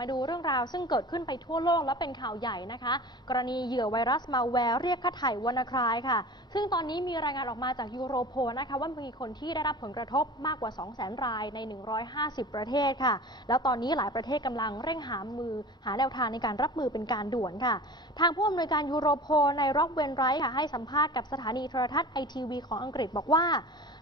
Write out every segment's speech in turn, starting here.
มาดูเรื่องราวซึ่งเกิดขึ้นไปทั่วโลกและเป็นข่าวใหญ่นะคะ กรณีเหยื่อไวรัสมาแวร์เรียกค่าไถ่วานาครายค่ะ ซึ่งตอนนี้มีรายงานออกมาจากยูโรโพนะคะว่ามีคนที่ได้รับผลกระทบมากกว่า 200,000 รายใน 150 ประเทศค่ะ แล้วตอนนี้หลายประเทศกำลังเร่งหามือ หาแนวทางในการรับมือเป็นการด่วนค่ะ ทางผู้อำนวยการยูโรโพในร็อกเวนไรท์ค่ะให้สัมภาษณ์กับสถานีโทรทัศน์ไอทีวีของอังกฤษบอกว่า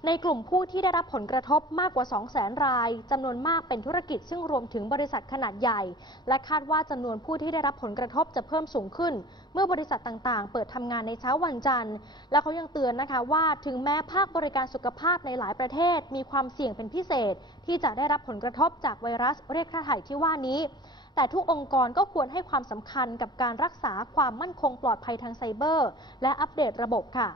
ในกลุ่มผู้ที่ได้รับผลกระทบมากกว่า 200,000 รายจำนวนมากเป็นธุรกิจซึ่งรวมถึงบริษัทขนาดใหญ่และคาดว่าจำนวนผู้ที่ได้รับผลกระทบจะเพิ่มสูงขึ้น เมื่อบริษัทต่างๆ เปิดทำงานในเช้าวันจันทร์ แล้วเขายังเตือนนะคะว่าถึงแม้ภาคบริการสุขภาพในหลายประเทศ มีความเสี่ยงเป็นพิเศษ ที่จะได้รับผลกระทบจากไวรัสเรียกค่าถ่ที่ว่านี้ แต่ทุกองค์กรก็ควรให้ความสำคัญกับการรักษาความมั่นคงปลอดภัยทางไซเบอร์ และอัปเดตระบบค่ะ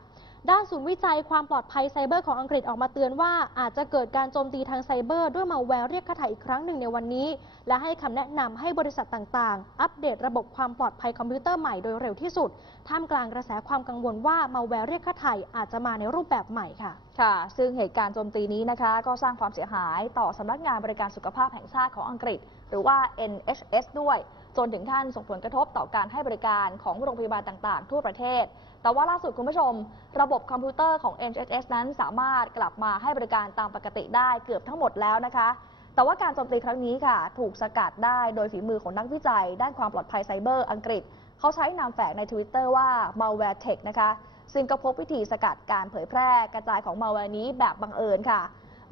ด้านศูนย์วิจัยความปลอดภัยไซเบอร์ของอังกฤษออกมาเตือนว่า อาจจะเกิดการโจมตีทางไซเบอร์ด้วยมาแวร์เรียกค่าไถ่อีกครั้งหนึ่งในวันนี้ และให้คำแนะนำให้บริษัทต่างๆ อัปเดตระบบความปลอดภัยคอมพิวเตอร์ใหม่โดยเร็วที่สุด ท่ามกลางกระแสความกังวลว่ามาแวร์เรียกค่าไถ่อาจจะมาในรูปแบบใหม่ค่ะ ค่ะ ซึ่งเหตุการณ์โจมตีนี้นะคะ ก็สร้างความเสียหายต่อสำนักงานบริการสุขภาพแห่งชาติของอังกฤษ หรือว่า NHS ด้วย จนถึงขั้นส่งผลกระทบต่อการให้บริการของโรงพยาบาลต่างๆ ทั่วประเทศ แต่ว่าล่าสุดคุณผู้ชม ระบบคอมพิวเตอร์ของ NHS นั้นสามารถกลับมาให้บริการตามปกติได้เกือบทั้งหมดแล้วนะคะ แต่ว่าการโจมตีครั้งนี้ค่ะ ถูกสกัดได้โดยฝีมือของนักวิจัย ด้านความปลอดภัยไซเบอร์อังกฤษ เขาใช้นามแฝงใน Twitter ว่า malware tech นะคะซึ่งก็พบวิธีสกัดการเผยแพร่กระจายของ malware นี้แบบบังเอิญค่ะ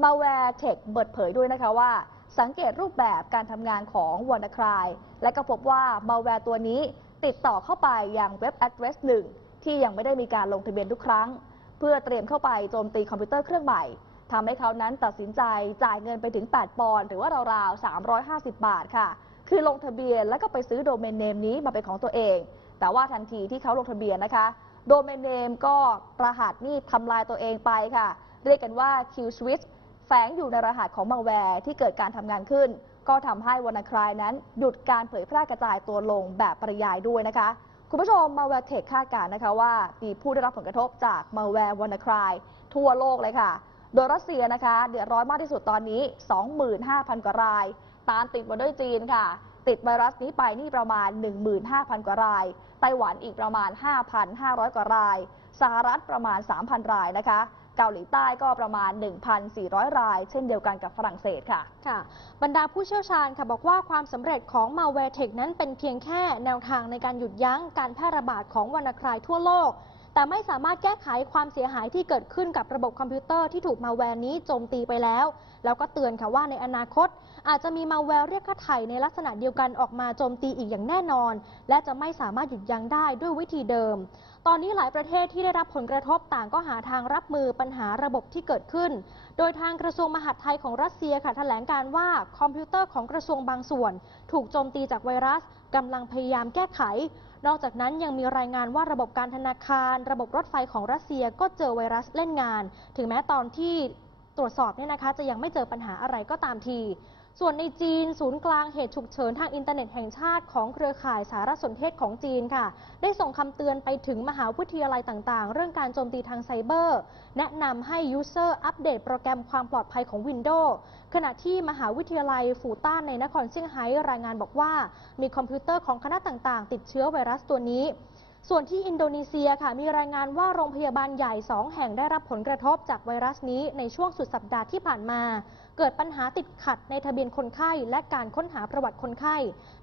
malware tech เปิดเผยด้วยนะคะว่า สังเกตรูปแบบการทำงานของ WannaCry และก็พบว่า m a l w a r ตัวนี้ติดต่อเข้าไปยังเว็บ address หนึ่งที่ยังไม่ได้มีการลงทะเบียนทุกครั้ง เพื่อเตรียมเข้าไปโจมตีคอมพิวเตอร์เครื่องใหม่ทำให้เขานั้นตัดสินใจจ่ายเงินไปถึง 8 ปอนด์หรือว่าราวๆ 350 บาทค่ะ คือลงทะเบียนแล้วก็ไปซื้อโดเมนเนมนี้มาเป็นของตัวเอง แต่ว่าทันทีที่เขาลงทะเบียนนะคะ โดเมนเนมก็รหัสนี่ทำลายตัวเองไปค่ะ เรียกกันว่า Q Switch ฝงอยู่ในรหัสของมัลแวร์ที่เกิดการทำงานขึ้น ก็ทำให้ว a นาครายนั้น หยุดการเผยแพร่กระจายตัวลงแบบปริยายด้วยนะคะ คุณผู้ชมมาแวร์เทคคาดการณ์นะคะว่ามีผู้ได้รับผลกระทบจากมาแวร์ว a นาครายทั่วโลกเลยค่ะ โดยรัสเซียนะคะ เดือดร้อนมากที่สุดตอนนี้ 25,000 กว่าราย ตามติดมาด้วยจีนค่ะ ติดไวรัสนี้ไปนี่ประมาณ 15,000 กว่าราย ไต้หวันอีกประมาณ 5,500 กว่าราย สหรัฐประมาณ 3,000 รายนะคะ เกาหลีใต้ก็ประมาณ 1,400 ราย เช่นเดียวกันกับฝรั่งเศสค่ะค่ะ บรรดาผู้เชี่ยวชาญค่ะบอกว่าความสำเร็จของ malware tech นั้นเป็นเพียงแค่แนวทางในการหยุดยั้งการแพร่ระบาดของวัณครายทั่วโลก แต่ไม่สามารถแก้ไขความเสียหายที่เกิดขึ้นกับระบบคอมพิวเตอร์ที่ถูกมาแวร์นี้โจมตีไปแล้ว แล้วก็เตือนค่ะว่าในอนาคต อาจจะมีมาแวร์เรียกค่าไถ่ในลักษณะเดียวกันออกมาโจมตีอีกอย่างแน่นอน และจะไม่สามารถหยุดยั้งได้ด้วยวิธีเดิม ตอนนี้หลายประเทศที่ได้รับผลกระทบต่างก็หาทางรับมือปัญหาระบบที่เกิดขึ้น โดยทางกระทรวงมหาดไทยของรัสเซียค่ะแถลงการว่าคอมพิวเตอร์ของกระทรวงบางส่วน ถูกโจมตีจากไวรัสกำลังพยายามแก้ไข นอกจากนั้นยังมีรายงานว่าระบบการธนาคาร ระบบรถไฟของรัสเซียก็เจอไวรัสเล่นงาน ถึงแม้ตอนที่ตรวจสอบเนี่ยนะคะ จะยังไม่เจอปัญหาอะไรก็ตามที ส่วนในจีนศูนย์กลางเหตุฉุกเฉินทางอินเทอร์เน็ตแห่งชาติของเครือข่ายสารสนเทศของจีนค่ะ ได้ส่งคำเตือนไปถึงมหาวิทยาลัยต่างๆ เรื่องการโจมตีทางไซเบอร์ แนะนำให้ยูเซอร์อัปเดตโปรแกรมความปลอดภัยของ Windows ขณะที่มหาวิทยาลัยฟูต้านในนครเซี่ยงไฮ้รายงานบอกว่า มีคอมพิวเตอร์ของคณะต่างๆ ติดเชื้อไวรัสตัวนี้ ส่วนที่อินโดนีเซียค่ะมีรายงานว่าโรงพยาบาลใหญ่ 2 แห่งได้รับผลกระทบจากไวรัสนี้ในช่วงสุดสัปดาห์ที่ผ่านมา เกิดปัญหาติดขัดในทะเบียนคนไข้ และการค้นหาประวัติคนไข้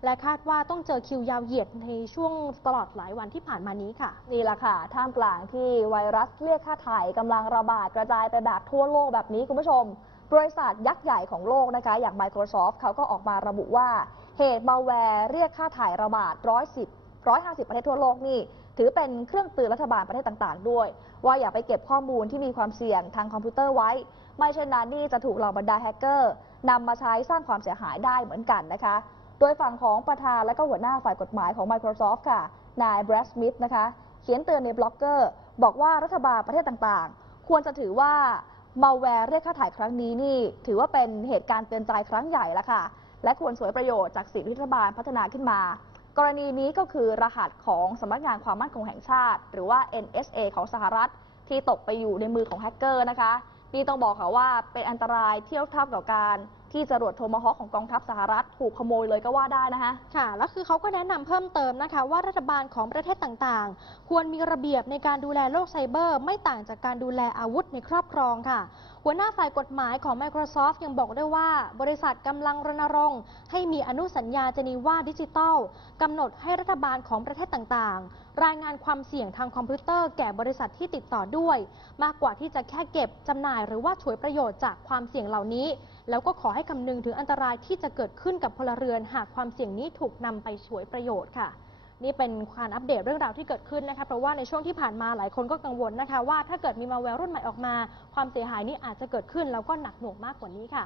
และคาดว่าต้องเจอคิวยาวเหยียดในช่วงตลอดหลายวันที่ผ่านมานี้ค่ะ นี่แหละค่ะ ท่ามกลางที่ไวรัสเรียกค่าไถ่กำลังระบาดกระจายไปแบบทั่วโลกแบบนี้คุณผู้ชมบริษัทยักษ์ใหญ่ของโลกนะคะ อย่าง Microsoft เขาก็ออกมาระบุว่าเหตุมาแวร์เรียกค่าถ่ายระบาด 110 150 ประเทศทั่วโลกนี่ ถือเป็นเครื่องเตือนรัฐบาลประเทศต่างๆ ด้วย ว่าอย่าไปเก็บข้อมูลที่มีความเสี่ยงทางคอมพิวเตอร์ไว้ ไม่เช่นนั้นนี่จะถูกเหล่าบรรดาแฮกเกอร์นำมาใช้สร้างความเสียหายได้เหมือนกันนะคะ โดยฝั่งของประธานและก็หัวหน้าฝ่ายกฎหมายของ Microsoft ค่ะ นายแบรดสมิธนะคะ เขียนเตือนในบล็อกเกอร์ บอกว่ารัฐบาลประเทศต่างๆ ควรจะถือว่ามาแวร์เรียกค่าถ่ายครั้งนี้นี่ ถือว่าเป็นเหตุการณ์เตือนใจครั้งใหญ่แล้วค่ะ และควรสวยประโยชน์จากสิ่งที่รัฐบาลพัฒนาขึ้นมา กรณีนี้ก็คือรหัสของสำนักงานความมั่นคงแห่งชาติ หรือว่า NSA ของสหรัฐ ที่ตกไปอยู่ในมือของแฮกเกอร์นะคะนี่ต้องบอกค่ะว่าเป็นอันตรายเทียบเท่ากับการ ที่จรวดโทมาฮอคของกองทัพสหรัฐถูกขโมยเลยก็ว่าได้นะคะค่ะ แล้วคือเขาก็แนะนำเพิ่มเติมนะคะ ว่ารัฐบาลของประเทศต่างๆ ควรมีระเบียบในการดูแลโลกไซเบอร์ ไม่ต่างจากการดูแลอาวุธในครอบครองค่ะ หัวหน้าฝ่ายกฎหมายของ Microsoft ยังบอกด้วยว่า บริษัทกำลังรณรงค์ให้มีอนุสัญญาเจนีวาดิจิทัลกำหนดให้รัฐบาลของประเทศต่างๆ รายงานความเสี่ยงทางคอมพิวเตอร์แก่บริษัทที่ติดต่อด้วย มากกว่าที่จะแค่เก็บจำหน่ายหรือว่าฉวยประโยชน์จากความเสี่ยงเหล่านี้ แล้วก็ขอให้คำนึงถึงอันตรายที่จะเกิดขึ้นกับพลเรือน หากความเสี่ยงนี้ถูกนำไปฉวยประโยชน์ค่ะนี่เป็นการอัปเดตเรื่องราวที่เกิดขึ้นนะคะเพราะว่าในช่วงที่ผ่านมาหลายคนก็กังวลนะคะ ว่าถ้าเกิดมีมาแวร์รุ่นใหม่ออกมา ความเสียหายนี้อาจจะเกิดขึ้นแล้วก็หนักหน่วงมากกว่านี้ค่ะ